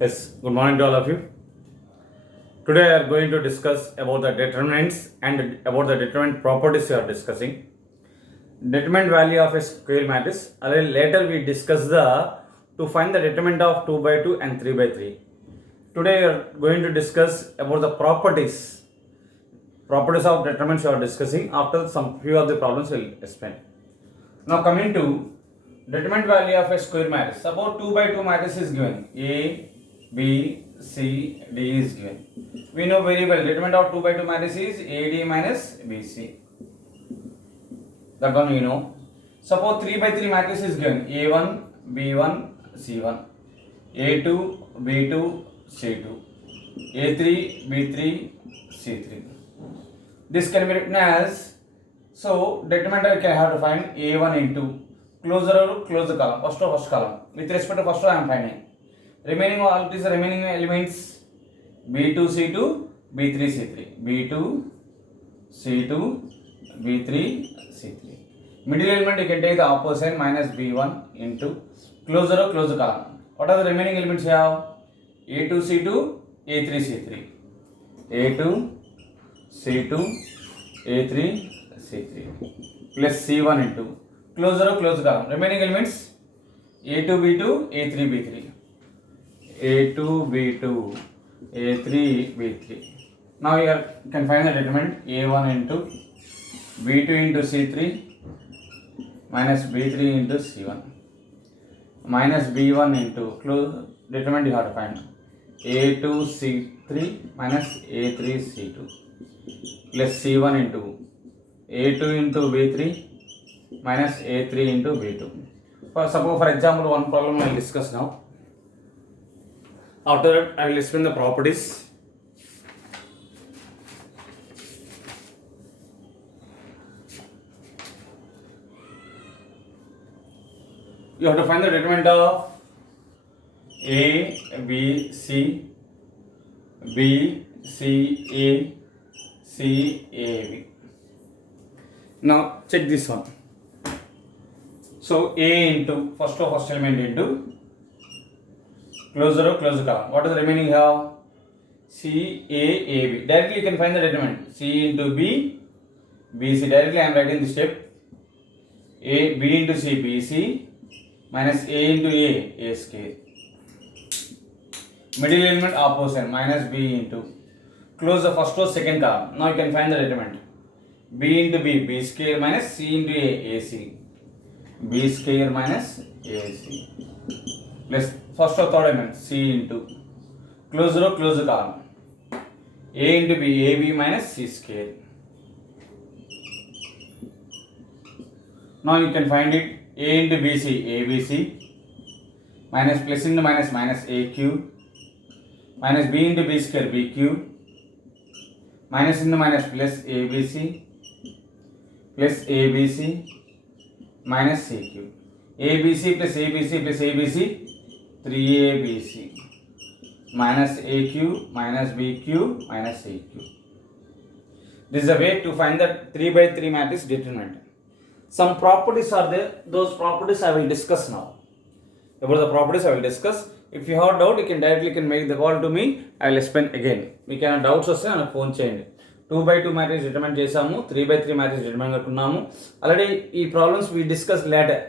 Yes, good morning to all of you. Today I are going to discuss about the determinants and about the determinant properties we are discussing. Determinant value of a square matrix. Later we discuss the to find the determinant of 2 by 2 and 3 by 3. Today we are going to discuss about the properties. Properties of determinants we are discussing. After some few of the problems we will explain. Now coming to determinant value of a square matrix. Suppose 2 by 2 matrix is given. A, B, C, D is given. We know very well determinant of 2 by 2 matrix is AD minus BC. That one we know. Suppose 3 by 3 matrix is given. A1, B1, C1. A2, B2, C2. A3, B3, C3. This can be written as, so determinant we can have to find A1 into close the column, first column. With respect to first row I am finding. Remaining all these remaining elements B2, C2, B3, C3. B2, C2, B3, C3. Middle element you can take the opposite minus B1 into close the column. What are the remaining elements you have? A2, C2, A3, C3. A2, C2, A3, C3 plus C1 into close the column. Remaining elements A2, B2, A3, B3. A2, B2, A3, B3. Now here you can find the determinant A1 into B2 into C3 minus B3 into C1 minus B1 into close determinant you have to find A2 C3 minus A3 C2 plus C1 into A2 into B3 minus A3 into B2. Suppose for example one problem I will discuss now. After that I will explain the properties. You have to find the determinant of A, B, C, B, C, A, C, A, B. Now check this one. So A into first element into close the column. What is the remaining here? C, A, A, B. Directly you can find the determinant. C into B, B, C. Directly I am writing this step. A, B into C, B, C minus A into A square. Middle element opposite minus B into close the first row second column. Now you can find the determinant. B into B, B square minus C into A, AC. B square minus AC. Plus first or third element C into close the column. A into B, AB minus C square. Now you can find it A into BC, ABC minus plus into minus minus AQ minus B into B square, BQ minus into minus plus ABC plus ABC minus CQ. ABC plus ABC plus ABC 3ABC minus AQ minus BQ minus AQ. This is a way to find the 3 by 3 matrix determinant. Some properties are there. Those properties I will discuss now. About the properties I will discuss. If you have doubt, you can directly make the call to me. I will explain again. We can doubts వస్తే నా ఫోన్ చేయండి. 2 by 2 matrix determine చేసాము, 3 by 3 matrix determinant కట్టున్నాము. Already ఈ problems we discuss later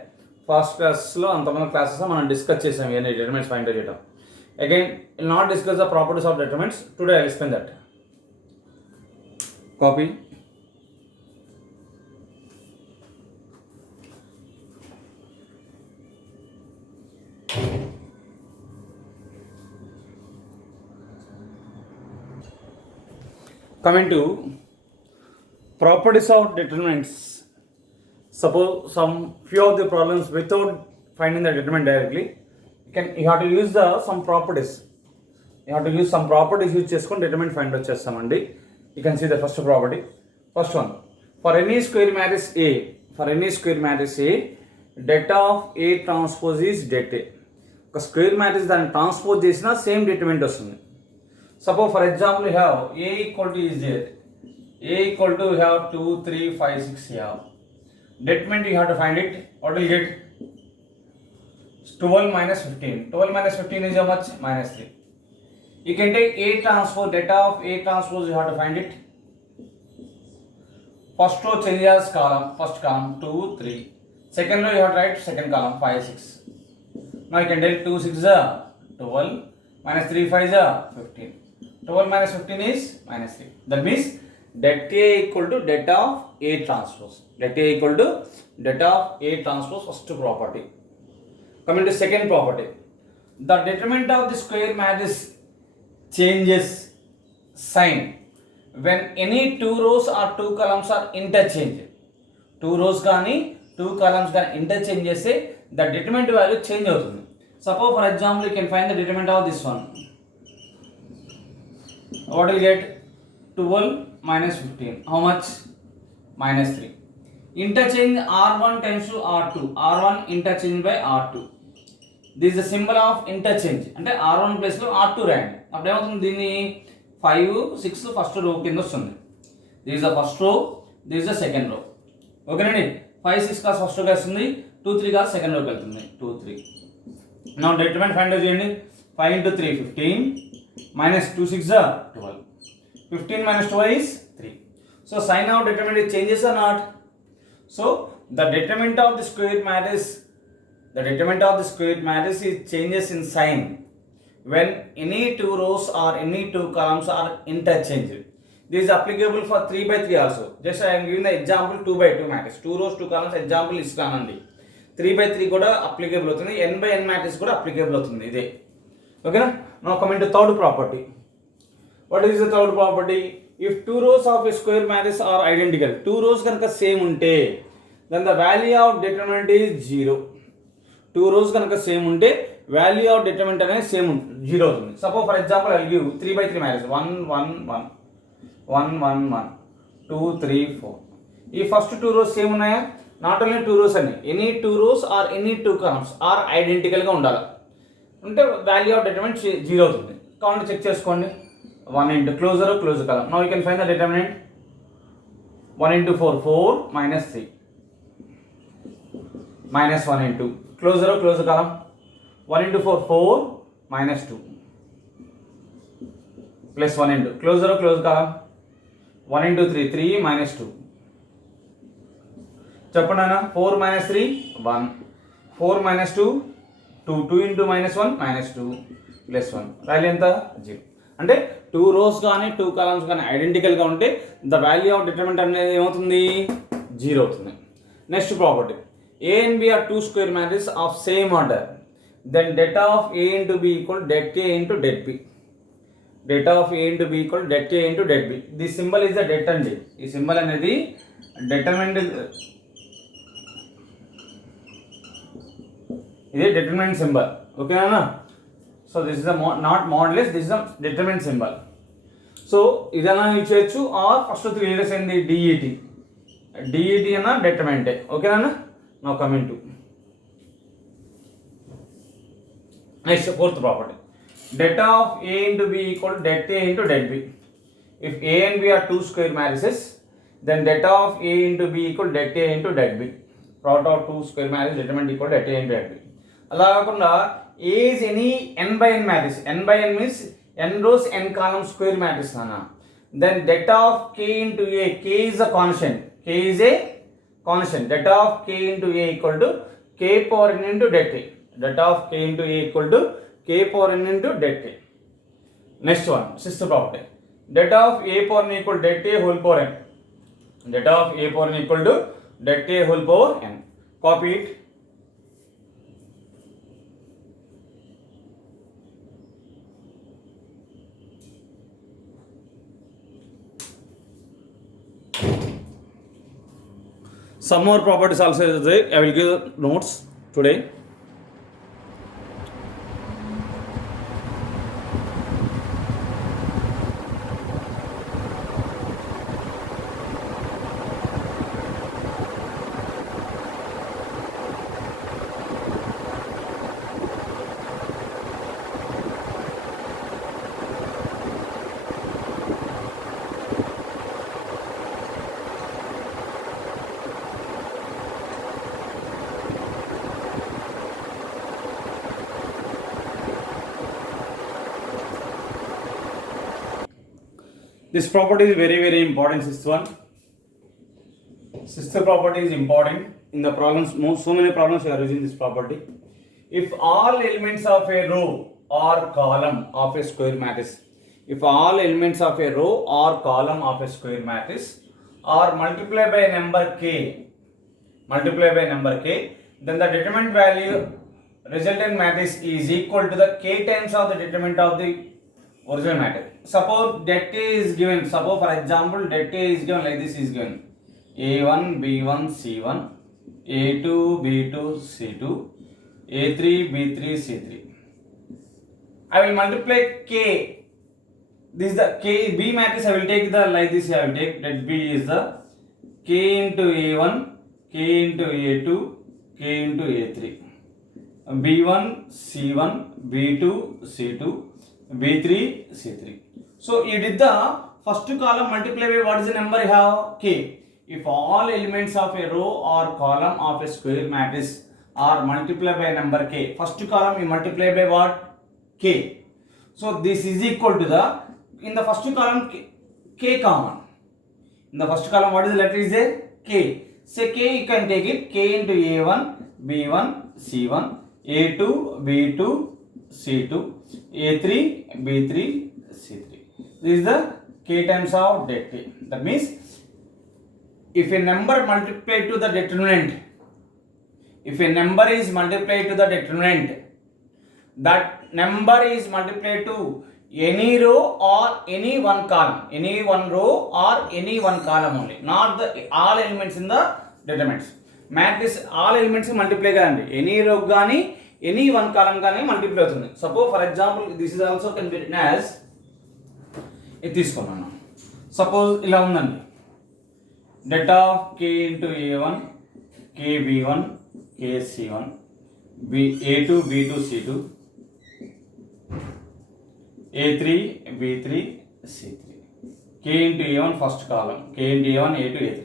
first క్లాస్లో అంతమంది క్లాసెస్లో మనం డిస్కస్ చేసాము ఇవన్నీ డిటర్మైన్స్ ఫైండ్ అవుట్ చేయడం. Again will not discuss the properties of determinants. Today I will explain that. Copy. Coming to properties of determinants. Suppose some few of the problems without finding the determinant directly, you have to use some properties. You have to use some properties use cheskoni determinant find out chestamandi. You can see the first property. First one, for any square matrix A, det of A transpose is det A. ఒక square matrix దాన్ని ట్రాన్స్పోజ్ చేసినా same determinant వస్తుంది. Suppose for example you have A equal to is there. A equal to you have 2, 3, 5, 6 you have. Determinant you have to find it. What will you get? 12 minus 15. 12 minus 15 is how much? Minus 3. You can take A transpose, data of A transpose, you have to find it. First row changes column, first column 2, 3. Second row you have to write second column 5, 6. Now you can take 2, 6 is 12, minus 3, 5 is 15. 12 minus 15 is minus 3. That means det A equal to det of A transpose. Det A equal to det of A transpose, first property. Coming to second property. The determinant of the square matrix changes sign when any two rows or two columns are interchanged. Two rows gaani, two columns gaani interchange chese, the determinant value change avutundi. Suppose for example you can find the determinant of this one. What will you get? 12 minus 15. How much? Minus 3. Interchange R1 times to R2. R1 interchange by R2. This is the symbol of interchange. అంటే R1 place లో R2 రాయండి. అప్పుడు ఏమవుతుంది? దీన్ని 5, 6 first row కింద వస్తుంది. This is the first row, this is the second row. ఓకేనండి. 5, 6 cos first రోకి వస్తుంది, 2, 3 కాస్ సెకండ్ రోకి వెళ్తుంది. 2, 3. నౌ డిటర్మినెంట్ ఫైండ్ అవుట్ చేయండి. 5 into 3 15 minus 2, 6 12. 15 minus 12 is 3. So sign of determinant changes or not? So the determinant of the square matrix, the determinant of the square matrix is changes in sign when any two rows or any two columns are interchanged. This is applicable for 3 by 3 also. Just I am giving the example 2 by 2 matrix. 2 rows 2 columns example ఇస్తానండి. 3 by 3 కూడా applicable అవుతుంది. n by n matrix కూడా applicable అవుతుంది. ఇదే ఓకేనా. Now coming to third property. What is the third property? If two rows of a square matrix are identical, two rows కనుక సేమ్ ఉంటే then the value of determinant is 0. Two rows కనుక సేమ్ ఉంటే value of determinant అనేది సేమ్ 0 అవుతుంది. Suppose for example I will give 3 by 3 matrix 1 1 1 1 1 1 2 3 4. ఈ first two rows same ఉన్నాయా? Not only two rows అండి, any two rows or any two columns are ఐడెంటికల్గా ఉండాలి. అంటే వాల్యూ ఆఫ్ డిటర్మినెంట్ 0 అవుతుంది. కావాలంటే చెక్ చేసుకోండి. 1 into closer column. Now you can find the determinant. 1 into 4 4 minus 3 minus 1 into closer column. 1 into 4 4 minus 2 plus 1 into closer column. 1 into 3 3 minus 2. చెప్పండి అన్న. 4 minus 3 1, 4 minus 2 2, 2 into minus 1 minus 2 plus 1. వాల్యూ ఎంత? 0. అంటే టూ రోస్ కానీ టూ కాలమ్స్ కానీ ఐడెంటికల్గా ఉంటే ద వాల్యూ ఆఫ్ డిటర్మినెంట్ అనేది ఏమవుతుంది? 0 అవుతుంది. Next property. A and B are two square matrices of same order. Then data of A into B equal det A into det B. Data of A into B equal det A into det B. This symbol is the det అండి. ఈ సింబల్ అనేది determinant, ఇది determinant symbol. ఓకేనా? So this is a not modulus, this is a determinant symbol. So ఇదన్నా యూజ్ చేయొచ్చు are first 3 ఇయర్స్ ఏంది DET అన్న determinant. ఓకేనా? Now coming to next fourth property. Data of A into B equal det A into det B. If A and B are two square matrices, then data of A into B equal det A into det B. Product of two square matrices determinant equal det A into det B. అలా కాకుండా A is any n by n matrix. n by n means n rows n columns square matrix అన్న. Then data of K into A, K is a constant. K is a constant. Data of K into A equal to K power n into det A. Data of K into A equal to K power n into det A. Next one, sixth property. Data of A power n equal det A whole power n. Data of A power n equal to det A whole power n. Copy it. Some more properties also is there. I will give notes today. This property is very important. Sixth one. Sixth property is important in the problems. So many problems we are using this property. If all elements of a row or column of a square matrix, if all elements of a row or column of a square matrix are multiplied by number k, then the determinant value resultant matrix is equal to the k times of the determinant of the original matrix. Suppose that is given. Suppose for example that is given like this is given: a1 b1 c1, a2 b2 c2, a3 b3 c3. I will multiply k. This is the k b matrix. I will take the like this. I will take that b is the k into a1, k into a2, k into a3, b1 c1, b2 c2, b3 c3. So you did the first column multiply by what is the number you have? K. If all elements of a row or column of a square matrix are multiplied by number k, first column you multiply by what? K. So this is equal to the, in the first column k common. In the first column what is the letter is there? K. Say k you can take it, k into a1 b1 c1, a2 b2 c2, a3 b3 c3. This is the k times of that k. That means if a number multiplied to the determinant, if a number is multiplied to the determinant, that number is multiplied to any row or any one column, any one row or any one column only, not the all elements in the determinants. Matrix all elements multiply కాదండి, any row కానీ any one column కానీ multiply అవుతుంది. Suppose for example this is also can be written as, ఇది తీసుకున్నాను. Suppose ఇలా ఉందండి, det of k into a1, k b1, k c1, a2 b2 c2, a3 b3 c3, k into a1 first column, k into a1 a2 a3.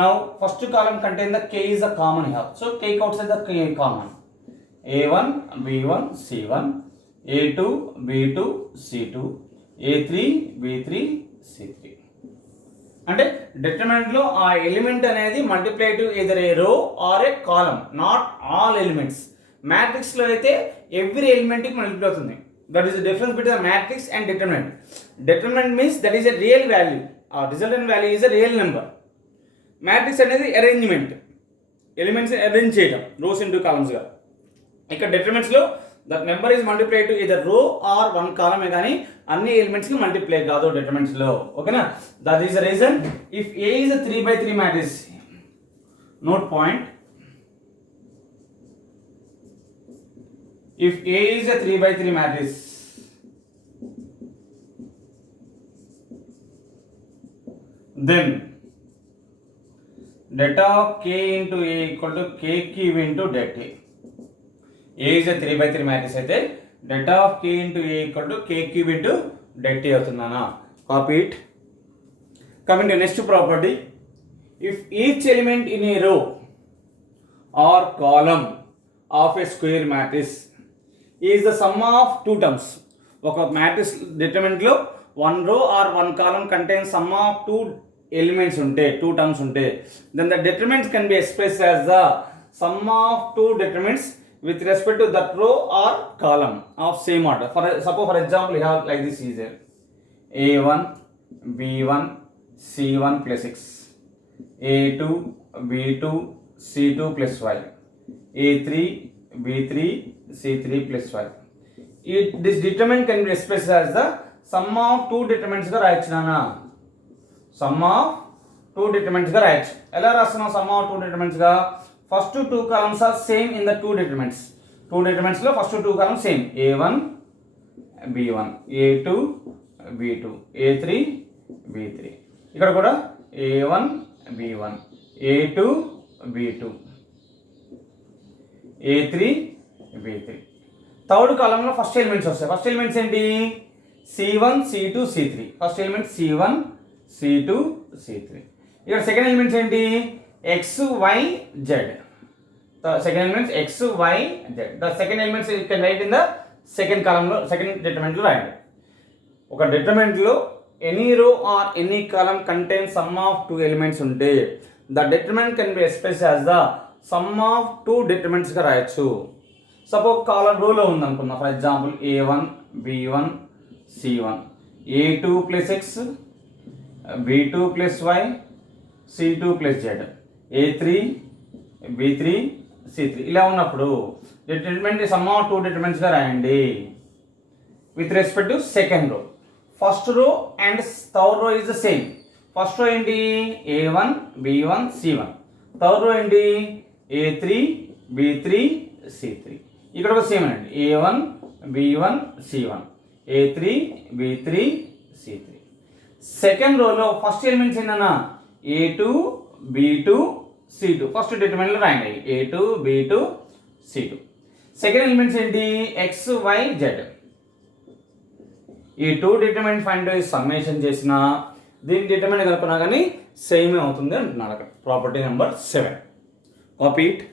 Now first column contain the k is a common here, so take outside the k common. a1 b1 c1, a2 b2 c2, a3 b3 c3. అంటే డిటర్మినెంట్ లో ఆ ఎలిమెంట్ అనేది multiply to either a row or a column, not all elements. Matrix లో అయితే every element కి multiply అవుతుంది. That is the difference between the matrix and determinant. Determinant means that is a real value, ఆ resultant value is a real number. Matrix అనేది arrangement, elements arrange చేయడం rows into columns గా. ఇక్కడ determinants లో that number is multiply to either row or one కాలమే కానీ అన్ని ఎలిమెంట్స్ కి మల్టిప్లై కాదు డిటర్మినెంట్స్ లో. ఓకేనా? That is the reason if A ఈజ్ 3/3 matrix, note point, if A is a 3/3 matrix, then det of k into A equal to k cube into det A. A is a 3/3 matrix అయితే det of k into A equal to k cube into det A అవుతుందనా? Copy it. Coming to next property, if each element in a row or column of a square matrix is the sum of two terms. ఒక matrix determinant లో one row or one column contain sum of two elements ఉంటే, two terms ఉంటే, then the determinants can be expressed as the sum of two determinants with respect to that row or column of same order. For suppose for example you have like this is there: a1 b1 c1 plus x, a2 b2 c2 plus y, a3 b3 c3 plus y. This determinant can be expressed as the sum of two determinants గా రాయొచ్చు నాన్న. Some of two determinants గా రాయొచ్చు. ఎలా రాస్తున్నాం sum of two determinants గా? First two columns are same in the two determinants. Two determinants లో first two columns same, a1 b1, a2 b2, a3 b3. ఇక్కడ కూడా a1 b1, a2 b2, a3 b3. Third కాలంలో first elements వస్తాయి. First elements ఏంటి? c1 c2 c3. First element c1 c2 c3. ఇక్కడ second elements ఏంటి? x y z. The second element x y z. The second elements you can write in the second column లో, second determinant లో రాయండి. ఒక డిటర్మినెంట్ లో any row or any column contains sum of two elements ఉంటే the determinant can be expressed as the sum of two determinants గా రాయొచ్చు. Suppose column రోలో ఉందనుకున్నా, for example a1 b1 c1, a2 plus x, b2 plus y, c2 plus z, a3 b3 c3 ఇలా ఉన్నప్పుడు determinant some of two determinants గా రాయండి with respect to second row. First row and third row is the same. First row ఏంటి a1 b1 c1, third row ఏంటి a3 b3 c3. ఇక్కడ ఒక సేమ్ అండి a1 b1 c1, a3 b3 c3. Second రోలో first elements ఏంటన్నా a2 b2 c2, first determinant లో రాయండి a2 b2 c2. Second elements ఏంటి x y z. ఈ టూ డిటర్మినెంట్ ఫైండ్ సమ్మేషన్ చేసిన దీని డిటర్మినెంట్ కనుక్కున్నా కానీ సేమ్ అవుతుంది అంటున్నాడు అక్కడ. Property number 7. Copy it.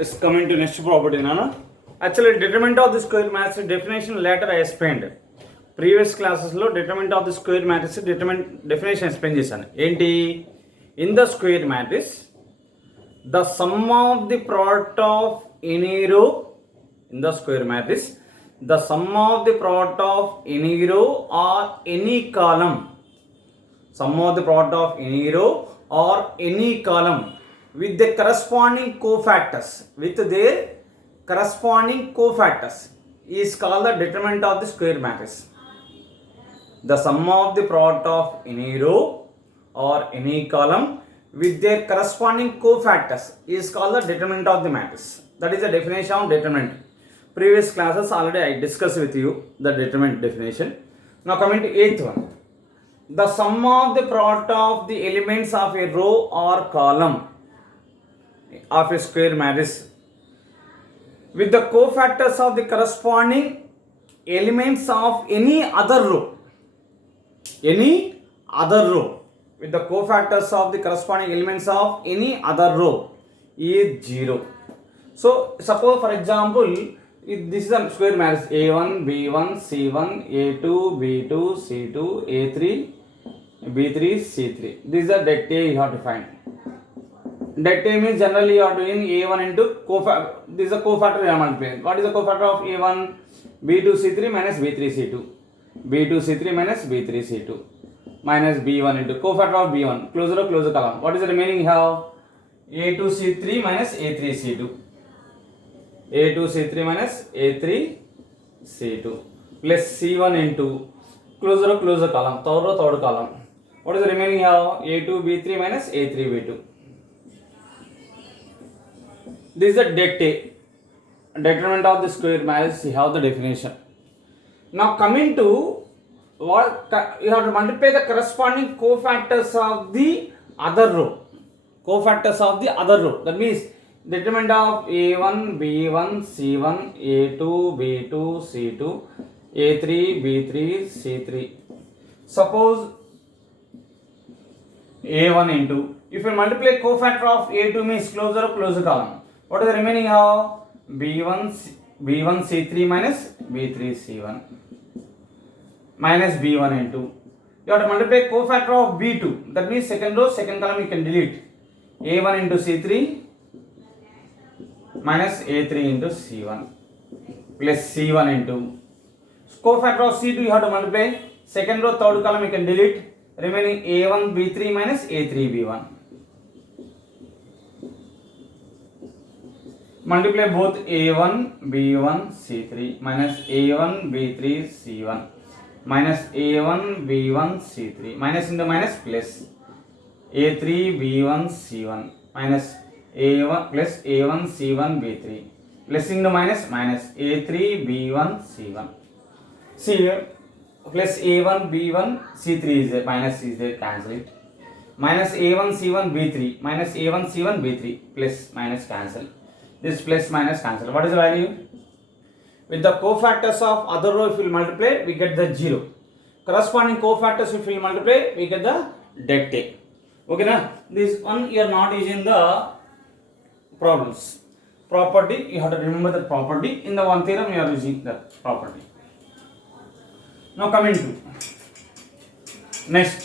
Let's come into next property, Nana. Actually, determinant of the square matrix definition later I explained. Previous classes lo determinant of the square matrix definition explain chesanu. Enti? In the square matrix, the sum of the product of any row in the square matrix, the sum of the product of any row or any column, sum of the product of any row or any column with the corresponding cofactors, with their corresponding cofactors is called the determinant of the square matrix. The sum of the product of any row or any column with their corresponding cofactors is called the determinant of the matrix. That is the definition of determinant. Previous classes already I discussed with you the determinant definition. Now coming to 8th one. The sum of the product of the elements of a row or column of a square matrix with the cofactors of the corresponding elements of any other row, with the cofactors of the corresponding elements of any other row is 0. So suppose for example this is a square matrix a1 b1 c1 a2 b2 c2 a3 b3 c3. This is the det A you have to find. Det A means generally you are doing a1 into cofactor. This is a cofactor you are multiplying. What is the cofactor of a1? b2 c3 minus b3 c2, b2 c3 minus b3 c2 minus b1 into cofactor of b1. Closer column. What is the remaining you have? a2 c3 minus a3 c2, a2 c3 minus a3 c2 plus c1 into closer column, third column. What is the remaining you have? a2 b3 minus a3 b2. This is the det A, determinant of the square matrix. You have the definition. Now coming to what you have to multiply the corresponding cofactors of the other row. Cofactors of the other row. That means determinant of a1 b1 c1 a2 b2 c2 a3 b3 c3. Suppose a1 into, if you multiply cofactor of a2 means closer column. What is the remaining of b1 c3 minus b3 c1 minus b1 into, you have to multiply cofactor of b2, that means second row second column you can delete, a1 into c3 minus a3 into c1 plus c1 into cofactor of c2 you have to multiply second row third column you can delete, remaining a1 b3 minus a3 b1. Multiply both a1 b1 c3 minus a1 b3 c1 minus a1 b1 c3 minus into minus plus a3 b1 c1 minus a1 plus a1 c1 b3 plus into minus a3 b1 c1. See here plus a1 b1 c3 is there, minus is there, cancel it. Minus a1 c1 b3 minus a1 c1 b3 plus minus cancel. This plus minus cancel. What is the value? With the cofactors of other row, if we multiply, we get the 0. Corresponding cofactors, if we multiply, we get the dead take. Okay na? This one you are not using the problems. Property, you have to remember the property. In the one theorem, you are using the property. Now coming to next.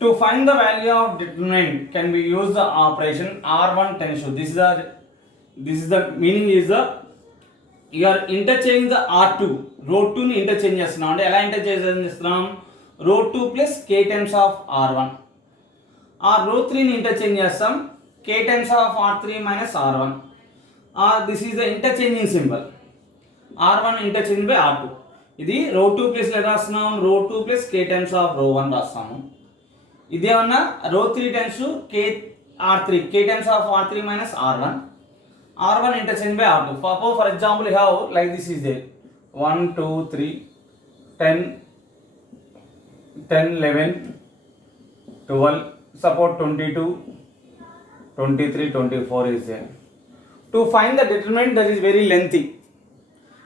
To find the value of determinant, can we use the operation R1 tends to. This is the meaning is the you are interchanging the R2 row 2 ni interchange చేస్తున్నాం అంటే ఎలా ఇంటర్చేంజ్ చేస్తున్నాం row 2 plus k times of R1 ఆ row 3 ని ఇంటర్చేంజ్ చేస్తాం k times of R3 minus R1 this is the interchanging symbol R1 interchange by R2 ఇది row 2 plus ఎలా రాస్తున్నాం row 2 plus k times of row 1 రాస్తాము ఇదేమన్నా row 3 times to k R3 k times of R3 minus R1 R1 interchange by R2. For example, you have like this is there 1 2 3 10 10 11 12 support 22 23 24 is there. To find the determinant, that is very lengthy.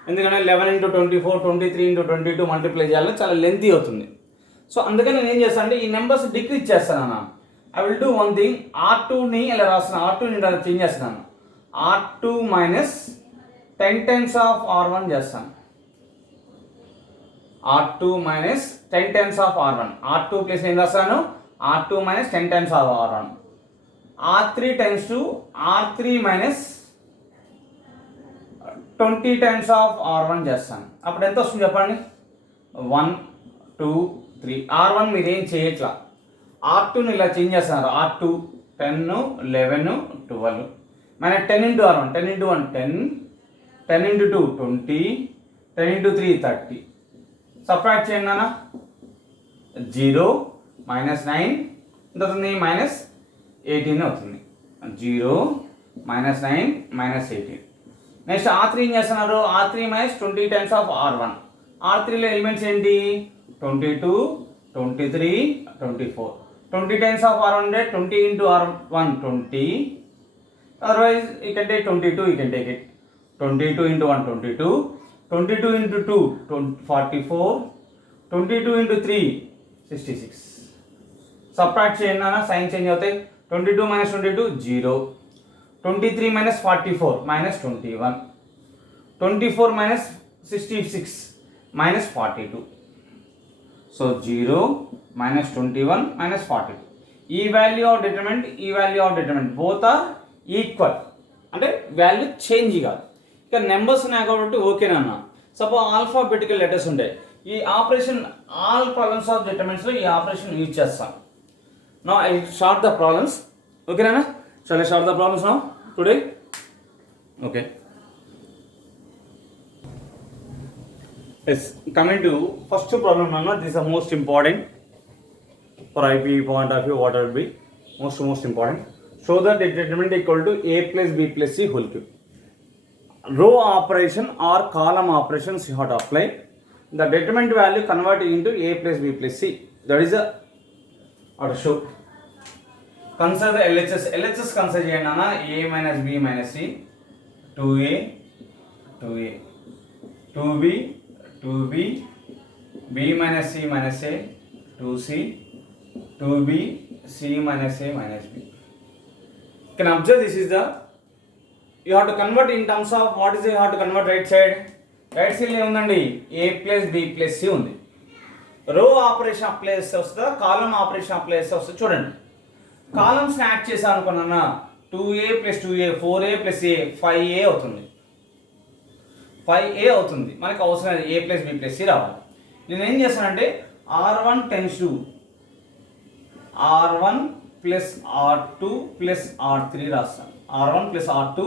ఎందుకంటే 11 into 24 23 into 22 మల్టిప్లై చేయాలి చాలా లెంతీ అవుతుంది. సో అందుకని నేను ఏం చేస్తాను అంటే ఈ నెంబర్స్ డిక్రీజ్ చేస్తాను అన్న. I will do one thing R2ని ఇలా రాస్తాను R2ని ఇలా చేంజ్ చేస్తున్నాను R2 minus 10 times of R1 చేస్తాను R2 minus 10 times of R1 R2 plus ఏం రాస్తాను R2 minus 10 times of R1 R3 times to R3 minus 20 times of R1 చేస్తాను అప్పుడు ఎంత వస్తుంది చెప్పండి 1 2 3 R1 మీరు ఏం చేయట్లా R2ని ఇలా చేంజ్ చేస్తున్నారు R2 10 11 12 minus 10 into R1 10 into 1 10 10 into 2 20 10 into 3 30 subtract చేయండి నాన్న 0 minus 9 ఎంత అవుతుంది minus 18 అవుతుంది 0 minus 9 minus 18 నెక్స్ట్ R3 ఏం చేస్తున్నారు R3 minus 20 times of R1 R3లో ఎలిమెంట్స్ ఏంటి 22 23 24 20 times of R1 అంటే 20 into R1 20 otherwise you can take 22 you can take it 22 into 1 22 22 into 2 44 22 into 3 66 subtract చేయండి నాన్న సైన్ చేంజ్ అవుతాయి 22 minus 22 0 23 minus 44 minus 21 24 minus 66 minus 42 so 0 minus 21 minus 42 ఈ value of determinant both are equal అంటే వాల్యూ చేంజ్ కాదు ఇక నెంబర్స్ ఉన్నాయి కాబట్టి ఓకేనన్న సపోజ్ ఆల్ఫాబెటికల్ లెటర్స్ ఉంటాయి ఈ ఆపరేషన్ ఆల్ ప్రాబ్లమ్స్ ఆఫ్ డిటర్మినెంట్స్లో ఈ ఆపరేషన్ యూజ్ చేస్తాం now I start the problems ఓకేనా shall I start the problems now today okay yes coming to first problem అన్న this is the most important for IP point of view what will be most important show that the determinant equal to a plus b plus c whole cube. Row operation or column operations you have to apply. The determinant value converted into a plus b plus c. That is a or show. Consider the LHS. LHS consider cheyana a minus b minus c 2a 2b 2b b minus c minus a 2c 2b c minus a minus b. You can observe this is the you have to convert in terms of what is it you have to convert right side లో ఉందండి a plus b plus c ఉంది రో operation apply చేస్తే వస్తుందా column operation apply చేస్తే వస్తుంది చూడండి columns add చేసాను అనుకున్నా 2a plus 2a 4a plus a 5a అవుతుంది 5a అవుతుంది మనకు అవసరం a plus b plus c రావాలి నేను ఏం చేస్తానంటే r1 tends to r1 plus r2 plus r3 రాస్తాను r1 plus r2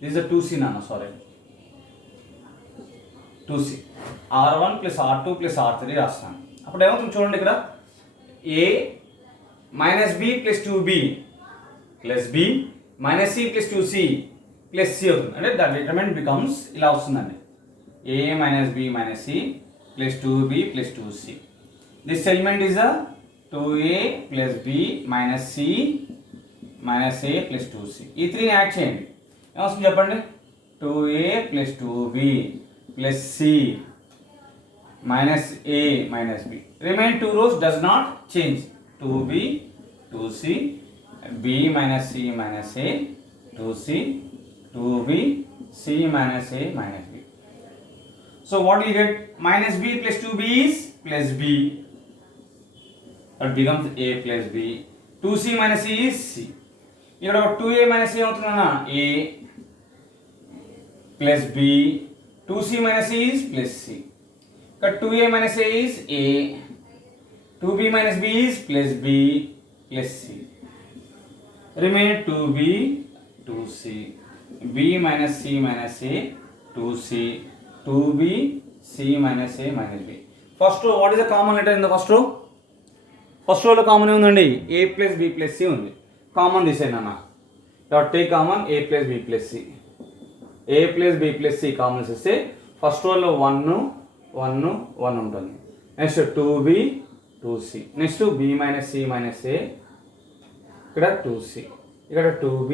this is a 2c నాన్న sorry 2c r1 plus r2 plus r3 రాస్తాను అప్పుడు ఏమవుతుంది చూడండి ఇక్కడ a minus b plus 2b plus b minus c plus 2c plus c అవుతుంది అంటే the determinant becomes ఇలా వస్తుందండి a minus b minus c plus 2b plus 2c. This element is a 2a plus b minus c minus a plus 2c. ఈ 3 యాడ్ చేయండి, ఏమొస్తుంది చెప్పండి? 2a plus 2b plus c minus a minus b. Remain 2 rows does not change. 2b 2c b minus c minus a 2c 2b c minus a minus b. So what will you get? Minus b plus 2b is plus b. That becomes a plus b. 2c minus c is c. ఇక్కడ 2a minus c అవుతుందన్నా a plus b. 2c minus c is plus c. ఇక్కడ 2a minus a is a. 2b minus b is plus b plus c. Remain 2b 2c. b minus c minus a 2c. 2b c minus a minus b. First row, what is the common letter in the first row? First row లో కామన్ ఉందండి, a plus b plus c ఉంది. కామన్ తీసేయండి అన్న. Take common a plus b plus c. a plus b plus c common తీసేస్తే ఫస్ట్ రోలో 1 1 1 ఉంటుంది. Next 2b 2c. Next b minus c minus a, ఇక్కడ 2c, ఇక్కడ 2b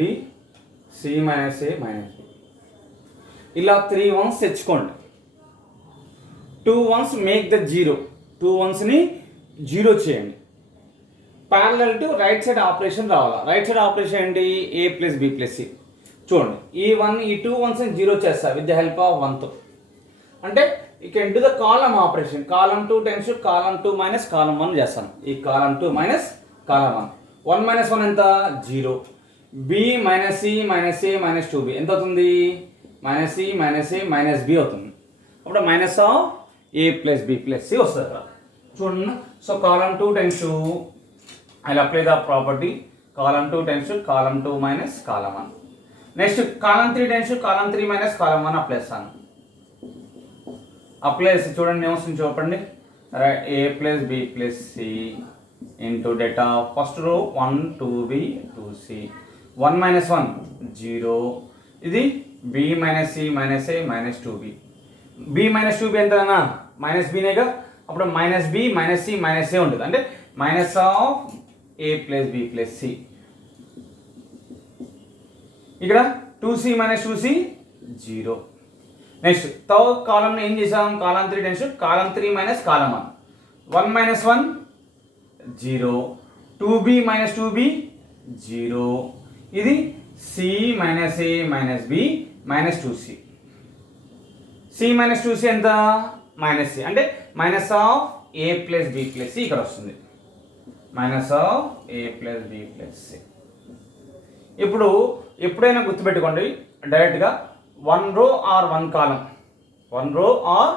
c minus a minus b. ఇలా 3 ones తెచ్చుకోండి. 2 ones మేక్ ద జీరో. 2 onesని zero చేయండి. Parallel to right side operation రావాలి. రైట్ సైడ్ ఆపరేషన్ ఏంటి? a plus b plus c. చూడండి, ఈ 2 onesని జీరో చేస్తా విత్ ద హెల్ప్ ఆఫ్ 1తో. అంటే you can do the column operation. Column 2 times column 2 minus column 1 చేస్తాను. ఈ కాలమ్ 2 మైనస్ కాలమ్ 1. 1 మైనస్ 1 ఎంత? 0. b minus c minus a minus 2b ఎంత అవుతుంది? Minus c minus a minus b అవుతుంది. అప్పుడు minus of a plus b plus c వస్తుంది అక్కడ. చూడండి, so column 2 times I apply the property. Column 2 times column 2 minus column 1. Next column 3 times column 3 minus column 1 అప్లై చేస్తాను. అప్లై చేసి చూడండి ఏమొస్తుంది చూడండి. a plus b plus c into data first row 1 2b 2c. 1 minus 1 0. ఇది b minus c minus a minus 2b. b minus 2b ఎంత అన్నా? మైనస్ bనేగా. అప్పుడు minus b minus c minus a ఉంటుంది. అంటే minus of a plus b plus c. ఇక్కడ 2c minus 2c 0. Next third కాలమ్ని ఏం చేసాం? కాలమ్ 3 times column 3 minus column 1. 1 minus 1 0. 2b minus 2b 0. ఇది c minus a minus b minus 2c. c minus 2c ఎంత? Minus c. అంటే minus of a plus b plus c ఇక్కడ వస్తుంది. Minus of a plus b plus c. ఇప్పుడు ఎప్పుడైనా గుర్తుపెట్టుకోండి, డైరెక్ట్గా 1 రో ఆర్ 1 కాలం, 1 రో ఆర్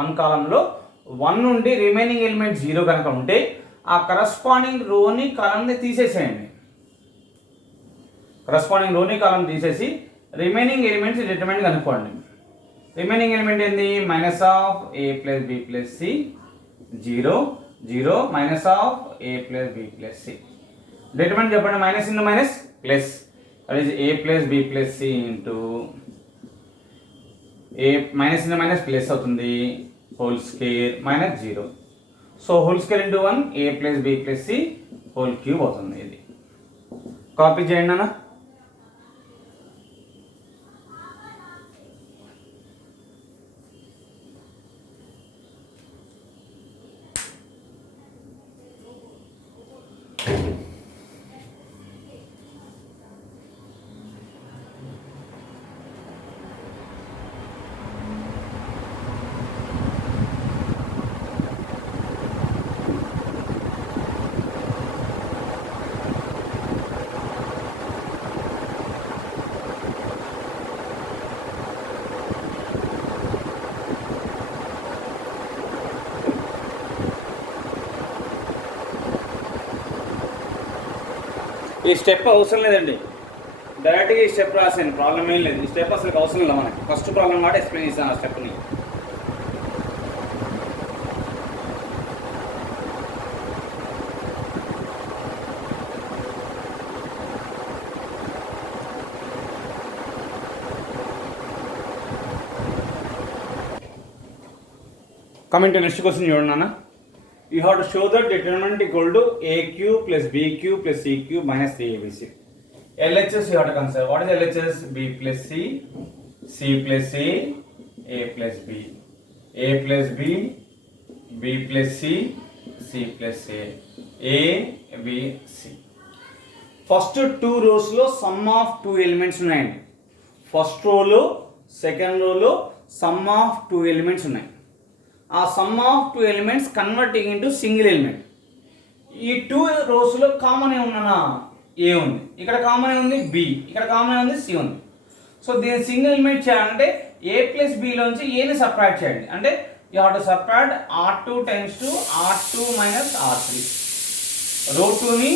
1 కాలంలో 1 నుండి రిమైనింగ్ ఎలిమెంట్ 0 కనుక ఉంటే ఆ కరస్పాండింగ్ రోని కాలంని తీసేసేయండి. కరస్పాండింగ్ రోని కాలం తీసేసి రిమైనింగ్ ఎలిమెంట్స్ డిటర్మినెంట్ కనుక్కోండి. రిమైనింగ్ ఎలిమెంట్ ఏంది? Minus of a plus b plus c 0 0 minus of a plus b plus c. Determinant చెప్పండి. Minus in minus plus, that is a plus b plus c into a minus in minus plus అవుతుంది whole square minus 0. So whole square into 1 a plus b plus c whole cube అవుతుంది. ఇది కాపీ చేయండి అన్న. ఈ స్టెప్ అవసరం లేదండి, డైరెక్ట్గా ఈ స్టెప్ రాసాను, ప్రాబ్లం ఏం లేదు. ఈ స్టెప్ అసలు అవసరం లేదు మనకి. ఫస్ట్ ప్రాబ్లం కాబట్టి ఎక్స్ప్లెయిన్ చేస్తాను ఆ stepney. Coming to next question, you have to show that determinant equal to AQ plus BQ plus CQ minus 3ABC. LHS you have to consider. What is LHS? B plus C, C plus A plus B, A plus B, B plus C, C plus A, B, C. First two rows లో sum of two elements ఉన్నాయండి. ఫస్ట్ రోలో సెకండ్ రోలో some of two elements ఉన్నాయి. ఆ some of two elements converting into single element. ఈ టూ రోస్లో కామన్ ఏమున్నా ఏ ఉంది, ఇక్కడ కామన్ ఉంది బి, ఇక్కడ కామన్ ఉంది సి ఉంది. సో దీన్ని సింగిల్ ఎలిమెంట్ చేయాలంటే ఏ ప్లస్ బిలోంచి ఏని సపరేట్ చేయండి. అంటే you have to separate R2 times to R2 minus R3. రో 2ని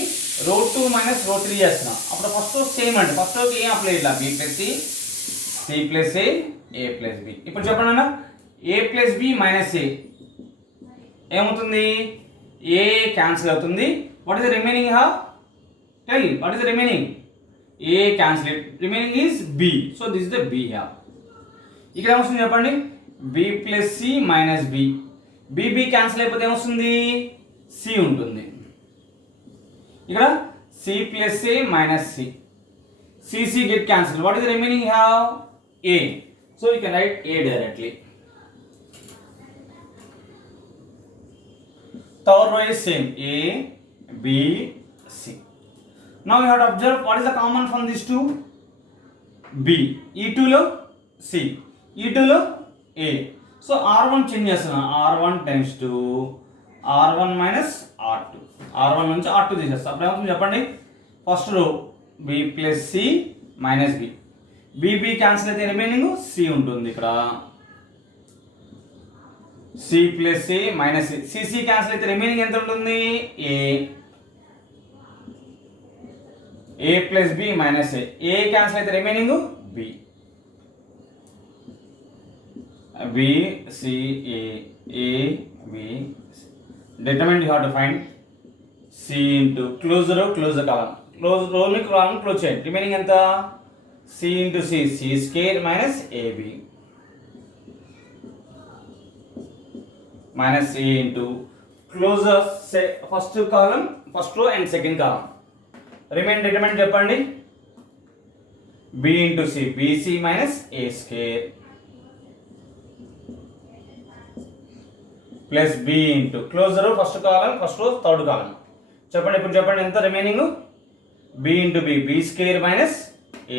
రో 2 మైనస్ రో 3 చేస్తున్నాం. అప్పుడు ఫస్ట్ సేమ్ అండి, ఫస్ట్ ఏం అప్లై ఇలా B plus C, C plus A plus B. ఇప్పుడు చెప్పండి అన్న, A plus B minus A ఏమవుతుంది? ఏ క్యాన్సిల్ అవుతుంది. What is the remaining half? Tell what is the remaining? A cancel, remaining is B. So this is the B half. ఇక్కడ ఏమొస్తుంది చెప్పండి? B plus C minus B. B cancel అయిపోతే ఏమొస్తుంది? C ఉంటుంది. ఇక్కడ C plus A minus C, C get cancelled. What is the remaining you have? A. So you can write A directly. Third row is same. A, B, C. Now you have to observe what is the common from these two? B. E2 lo C. E2 lo A. So R1 change chestunna. R1 times to R1 minus R2. R1 నుంచి R2 తీసేస్తా. అప్పుడు ఏమవుతుంది చెప్పండి? First row B plus C minus B. B cancel అయితే remaining C ఉంటుంది. ఇక్కడ C plus C minus C cancel అయితే remaining ఎంత ఉంటుంది? A plus B minus A cancel అయితే remaining B. B C A B. Determinant you have to find C into closure column. Close రోల్ని close చేయండి. Remaining ఎంత? C into C, C square minus AB minus A into closure first column, first row and second column. Remaining determinant చెప్పండి? B into C, BC minus A square plus B into closure first column, first row third column. చెప్పండి ఇప్పుడు చెప్పండి ఎంత remaining? b into b, b square minus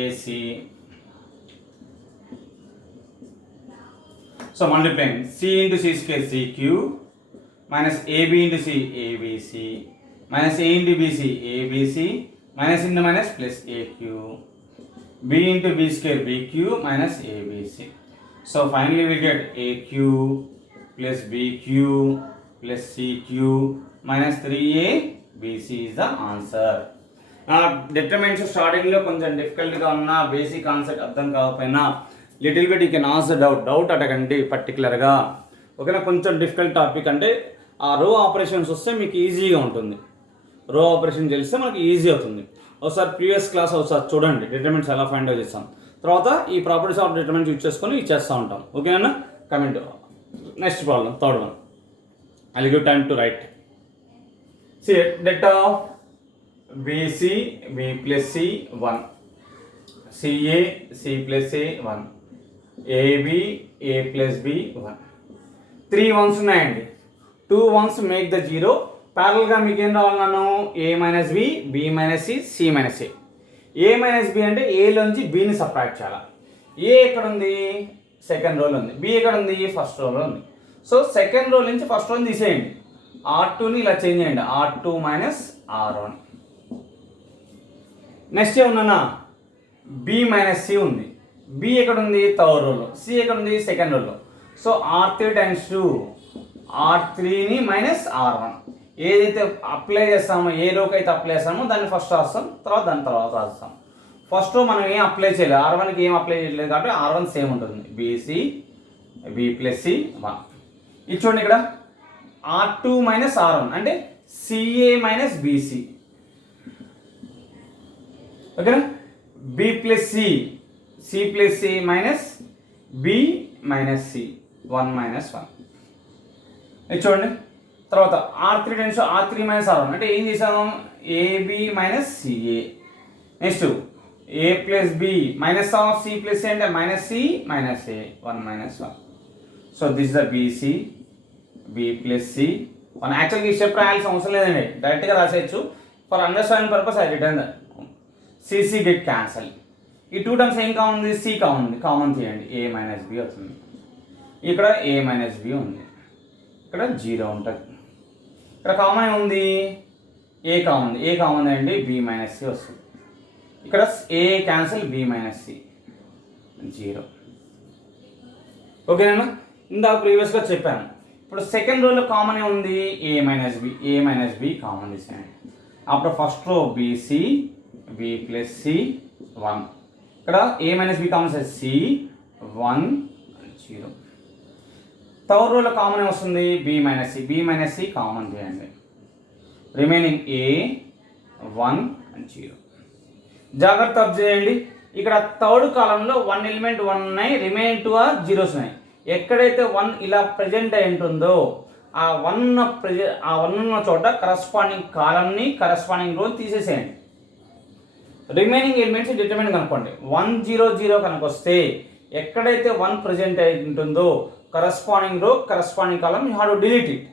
ac. So multiplying c into c square cq minus ab into c abc minus a into bc abc minus into minus plus aq, b into b square bq minus abc. So finally we get aq plus bq plus cq minus 3abc is the answer. Determinants స్టార్టింగ్లో కొంచెం డిఫికల్ట్గా ఉన్న, basic concept అర్థం కాకపోయినా little bit you can answer doubt అడగండి పర్టికులర్గా. ఓకేనా? కొంచెం డిఫికల్ట్ టాపిక్ అంటే ఆ రో ఆపరేషన్స్ వస్తే మీకు ఈజీగా ఉంటుంది. రో ఆపరేషన్ తెలిస్తే మనకి ఈజీ అవుతుంది. ఒకసారి ప్రీవియస్ క్లాస్ ఒకసారి చూడండి, డిటర్మినెంట్స్ ఎలా ఫైండ్ అవుట్ చేస్తాం. తర్వాత ఈ ప్రాపర్టీస్ ఆఫ్ డిటర్మినెంట్స్ యూజ్ చేసుకొని ఇచ్చేస్తూ ఉంటాం. ఓకేనా? Comment. Next problem, third one. I give time to write. See det of BC, B plus C 1, CA, C plus A 1, AB, A plus B 1. 3 ones ఉన్నాయండి. 2 ones make the 0. ప్యారల్గా మీకు ఏం రావాలన్నాను? A minus B, B minus C, C minus A. A minus B అంటే ఏలోంచి బీని సపరేట్ చేయాలి. ఏ ఎక్కడ ఉంది? సెకండ్ రోలో ఉంది. బి ఎక్కడ ఉంది? ఫస్ట్ రోలో ఉంది. సో సెకండ్ రో నుంచి ఫస్ట్ రోని తీసేయండి. R2ని ఇలా చేంజ్ చేయండి, R2 మైనస్ R1. నెక్స్ట్ ఏమన్నా? బి మైనస్ సి ఉంది. బి ఎక్కడ ఉంది? థర్డ్ రోలో. సి ఎక్కడ ఉంది? సెకండ్ రోలో. సో R3 టైమ్స్ 2 R3ని మైనస్ R1. ఏదైతే అప్లై చేస్తామో, ఏ రోకి అయితే అప్లై చేస్తామో దాన్ని ఫస్ట్ రాస్తాం, దాని తర్వాత రాస్తాం. ఫస్ట్ రో మనం ఏం అప్లై చేయలేదు, R1కి ఏం అప్లై చేయలేదు కాబట్టి R1 సేమ్ ఉంటుంది. BC B plus C 1. ఇది చూడండి, ఇక్కడ R2 మైనస్ R1 అంటే సిఏ మైనస్ బీసీ. ఓకేనా? B plus C, C plus C minus B minus C 1 minus 1. ఇది చూడండి. తర్వాత R3 tense R3 minus R1 అంటే ఏం చేశాను, AB minus CA. Next A plus B minus of C plus A అంటే minus C minus A 1 minus 1. So this the BC B plus C 1. యాక్చువల్గా ఈ step రాయాల్సిన అవసరం లేదండి, డైరెక్ట్గా రాసేయచ్చు. For understanding purpose I return the CC get cancel. ఈ 2 terms ఏం కామన్ ఉంది, C కామన్ ఉంది, కామన్ తీయండి A మైనస్ B అవుతుంది. ఇక్కడ A మైనస్ B ఉంది, ఇక్కడ 0 ఉంటుంది. ఇక్కడ కామన్ ఉంది A కామన్ ఉంది, A కామన్ అండి B మైనస్ C వస్తుంది. ఇక్కడ A cancel B minus C 0. ఓకేనా, ఇందాక ప్రీవియస్గా చెప్పాను. ఇప్పుడు సెకండ్ రోలో కామన్ ఉంది A మైనస్ B కామన్ తీసేయండి. అప్పుడు first row BC B plus C 1. ఇక్కడ A minus B common C 1 0. థర్డ్ రోలో కామన్ వస్తుంది B మైనస్ C కామన్ చేయండి. Remaining A 1 0. జాగ్రత్త అబ్జర్వ్ చేయండి. ఇక్కడ థర్డ్ కాలంలో 1 ఎలిమెంట్ 1 ఉన్నాయి, రిమైనింగ్ 2 ఆర్ జీరోస్ ఉన్నాయి. ఎక్కడైతే 1 ఇలా ప్రజెంట్ అయి ఉంటుందో ఆ 1 ఉన్న చోట కరస్పాండింగ్ కాలంని కరస్పాండింగ్ రో తీసేసేయండి. రిమైనింగ్ ఎలిమెంట్స్ డిటర్మినెంట్ కనుక్కోండి. 1 0 0 కనుక వస్తే ఎక్కడైతే 1 ప్రజెంట్ అయి ఉంటుందో కరస్పాండింగ్ రో కరస్పాండింగ్ కాలం you have to delete it.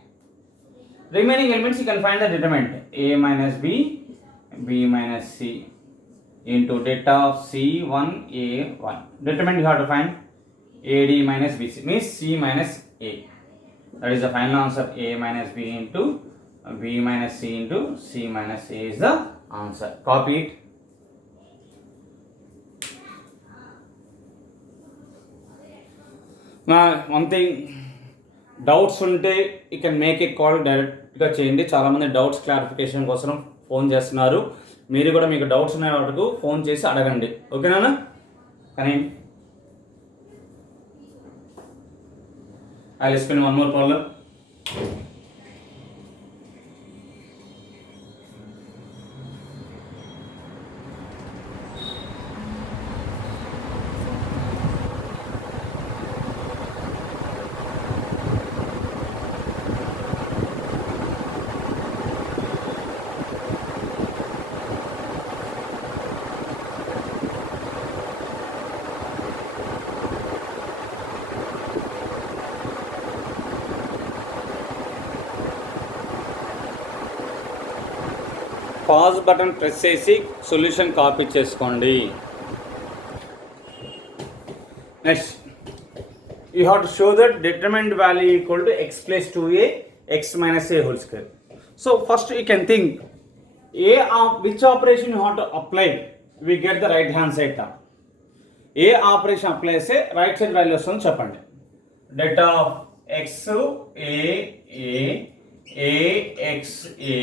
Remaining elements you can find the determinant A minus B B minus C into det of C1 A1. Determinant you have to find AD minus BC means C minus A. That is the final answer. A minus B into B minus C into C minus A is the answer. Copy it. Now one thing, doubts ఉంటే you can make a call డైరెక్ట్గా చేయండి. చాలామంది doubts clarification కోసం ఫోన్ చేస్తున్నారు. మీరు కూడా మీకు డౌట్స్ ఉన్న వాటికి ఫోన్ చేసి అడగండి. ఓకేనా, కానీ I will explain one more problem. Pause button press చేసి సొల్యూషన్ కాపీ చేసుకోండి. Next you have to show that determinant value equal to x plus 2a x minus a whole square. So first you can think which operation you have to apply we get the right hand side term. ఏ operation apply చేస్తే right side value వస్తుందో చెప్పండి. Det of x a x a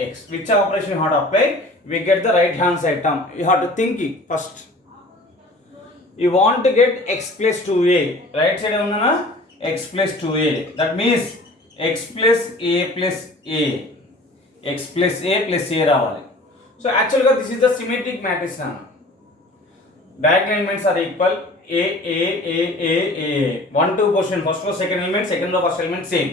x. Which operation you have to apply? We get the right hand side term. You have to think it first. You want to get x plus 2a. Right side unna x plus 2a. That means x plus a plus a. X plus a plus a రావాలి. So actually this is the symmetric matrix now. Diagonal elements are equal. A. 1 2 position. First row second element, second row first element same.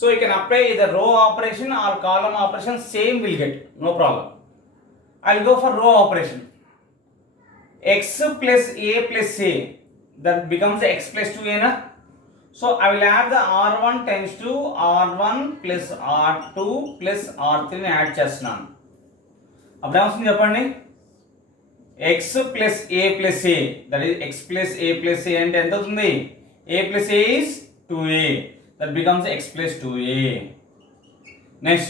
So you can apply either row operation or column operation, same will get, no problem. I'll go for row operation. X plus a plus a, that becomes x plus 2a na. So I will add the r1 times to r1 plus r2 plus r3 ni add chestunanu. Appudu vastundi cheppandi, x plus a plus a, that is x plus a plus a ante enta avutundi, a plus a is 2a. That becomes x plus 2a. Next,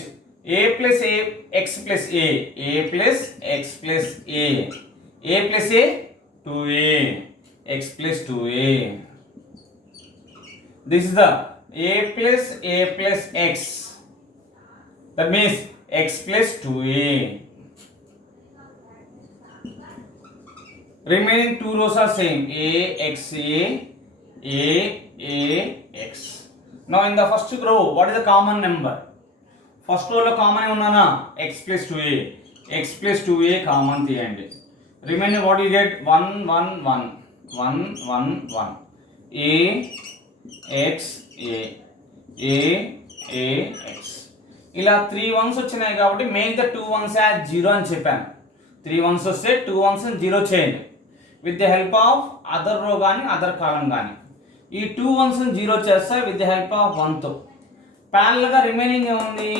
a plus a, x plus a plus x plus a plus a, 2a, x plus 2a. This is the a plus x. That means x plus 2a. Remaining two rows are same, a x. Now in the first row, what is the common number? First row lo common unnana x plus 2a. X plus 2a common తీయండి. Remaining what you get 1 1 1 1 1 1. A X ఏ ఏ ఏ ఎక్స్. ఇలా 3 1s వచ్చినాయి కాబట్టి make the 2 1s as 0 అని చెప్పాను. 3 1s వస్తే 2 1s 0 చేయండి with the help of other రో కానీ అదర్ కాలం కానీ. ఈ 2 1s 0 చేస్తే విత్ ద హెల్ప్ ఆఫ్ 1తో ప్యారల్గా రిమైనింగ్ ఏముంది,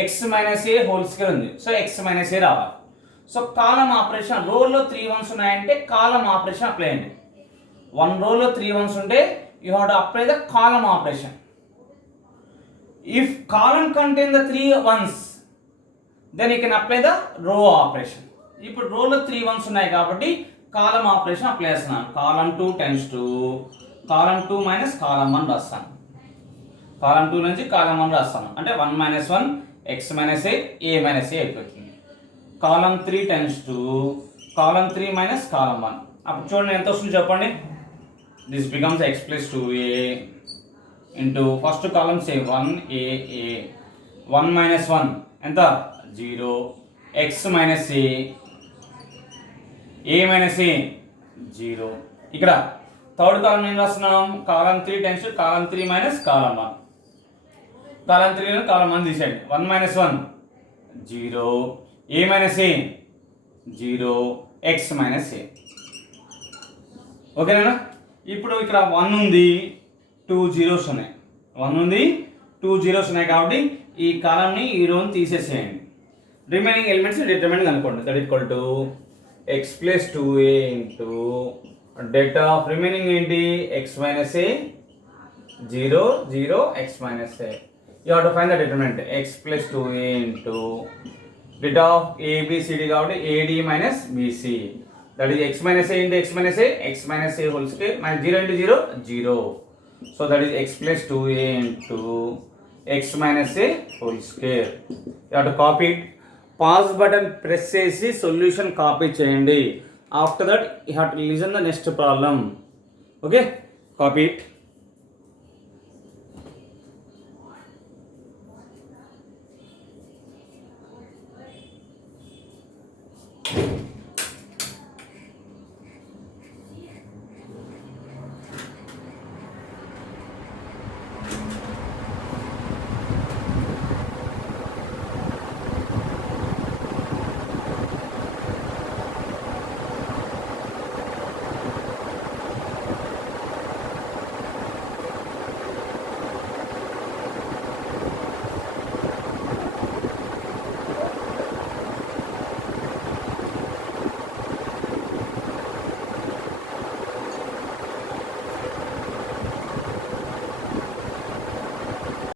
ఎక్స్ మైనస్ ఏ హోల్ స్క్వేర్ ఉంది. సో ఎక్స్ మైనస్ ఏ రావాలి. సో కాలం ఆపరేషన్, రోలో 3 1s ఉన్నాయంటే కాలం ఆపరేషన్ అప్లై అయ్యండి. 1 రోలో 3 1s ఉంటే you have to apply the column operation. If column contain the 3 1s, then you can apply the row operation. ఇప్పుడు రోలో 3 1s ఉన్నాయి కాబట్టి కాలం ఆపరేషన్ అప్లై చేస్తున్నాను. కాలం 2 టైమ్స్ 2, కాలం 2 మైనస్ కాలం 1 రాస్తాను. కాలం 2 నుంచి కాలం 1 రాస్తాను అంటే 1 మైనస్ 1 ఎక్స్ మైనస్ ఏ మైనస్ ఏ అయిపోతుంది. కాలం 3 టైమ్స్ 2, కాలం 3 మైనస్ కాలం 1. అప్పుడు చూడండి ఎంత వస్తుంది చెప్పండి. This becomes X plus 2a into first column say 1a 1 minus 1 ఎంత 0 x minus a minus a 0. ఇక్కడ థర్డ్ కాలం ఏం రాస్తున్నాం, కాలం 3 టైమ్స్ కాలం 3 మైనస్ కాలం 1. కాలం 3 లో కాలం 1 తీసేయండి. 1 minus 1 0 a minus a 0 x minus a. ఓకేనా. ఇప్పుడు ఇక్కడ 1 ఉంది, 2 zeros ఉన్నాయి. 1 ఉంది, 2 zeros ఉన్నాయి కాబట్టి ఈ కాలంని ఈ రోని తీసేసేయండి. రిమైనింగ్ ఎలిమెంట్స్ డిటర్మినెంట్ అనుకోండి. That equal to x plus 2a into data of remaining ఏంటి x minus a 0 0 x minus a. You have to find the determinant x plus 2a into data of ABCD కాబట్టి AD minus BC. That is x minus A into x minus A whole square minus 0 into 0 0. So that is x plus 2a into x minus a whole square. You have to copy it. Pause button press చేసి solution copy చేయండి. After that you have to listen the next problem. Okay, copy it.